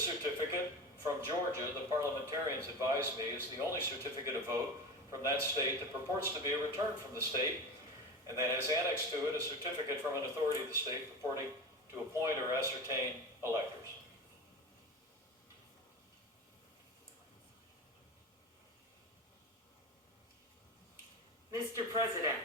This certificate from Georgia, the parliamentarians advised me, is the only certificate of vote from that state that purports to be a return from the state, and that has annexed to it a certificate from an authority of the state purporting to appoint or ascertain electors. Mr. President,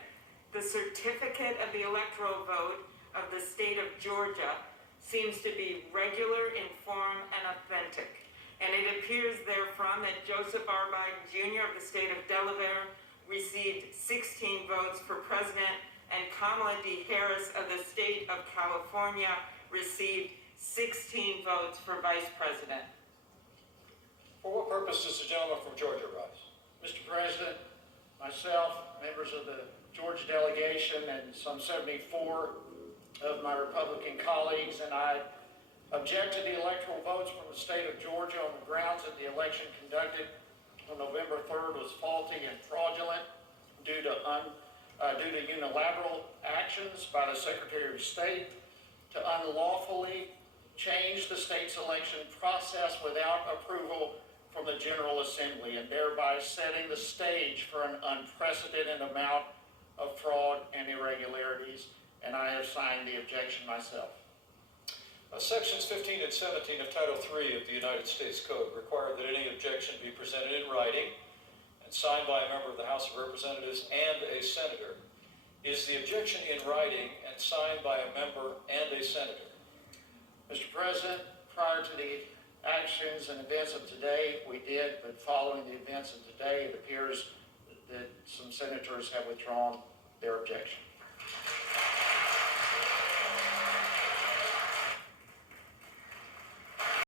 the certificate of the electoral vote of the state of Georgia seems to be regular in form and authentic, and it appears therefrom that Joseph R. Biden Jr. of the state of Delaware received 16 votes for president, and Kamala D. Harris of the state of California received 16 votes for vice president. For what purpose does the gentleman from Georgia rise? Mr. President, myself, members of the Georgia delegation, and some 74 of my Republican colleagues and I object to the electoral votes from the state of Georgia on the grounds that the election conducted on November 3rd was faulty and fraudulent due to unilateral actions by the Secretary of State to unlawfully change the state's election process without approval from the General Assembly, and thereby setting the stage for an unprecedented amount of fraud and irregularities, and I have signed the objection myself. Sections 15 and 17 of Title III of the United States Code require that any objection be presented in writing and signed by a member of the House of Representatives and a senator. Is the objection in writing and signed by a member and a senator? Mr. President, prior to the actions and events of today, we did, but following the events of today, it appears that some senators have withdrawn their objection.